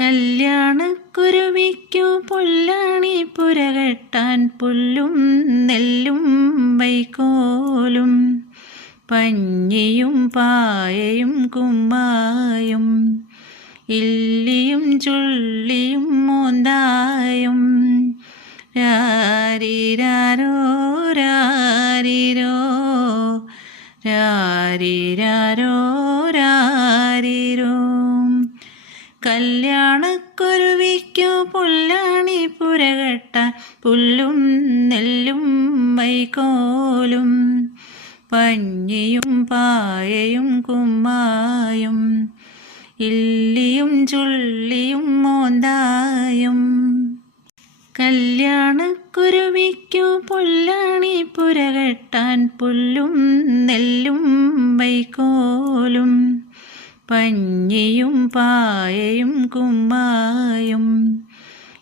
കല്യാണക്കുരുവിക്കു പൊല്ലാണി പുരകെട്ടാൻ പുല്ലും നെല്ലും വൈക്കോലും പഞ്ഞിയും പായയും കുമ്മായും ഇല്ലിയും ചുള്ളിയും മോന്തായും രാരിരാരോ രാരിരോ രാരിരാരോ രാരിരോ. കല്യാണക്കുരുവിക്കു പൊല്ലാണി പുരകെട്ടാൻ പുല്ലും നെല്ലും വൈക്കോലും പഞ്ഞിയും പായയും കുമ്മായും ഇല്ലിയും ചുള്ളിയും മോന്തായും. കല്യാണക്കുരുവിക്കു പൊല്ലാണി പുരകെട്ടാൻ പുല്ലും നെല്ലും വൈക്കോലും പഞ്ഞിയും പായയും കുമ്മായും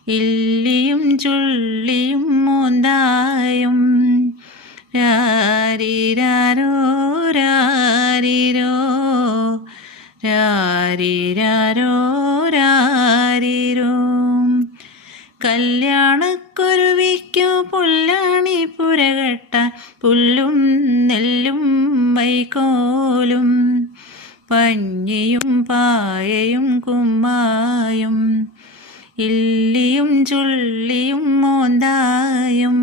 ഇല്ലിയും ചുള്ളിയും മോന്തായും രാരിരാരോ രാരിരോ രാരിരാരോ രാരിരോ. കല്യാണക്കുരുവിക്കു പൊല്ലാണി പുരകെട്ടാൻ പുല്ലും നെല്ലും വൈക്കോലും പഞ്ഞിയും പായയും കുമ്മായും ഇല്ലിയും ചുള്ളിയും മോന്തായും.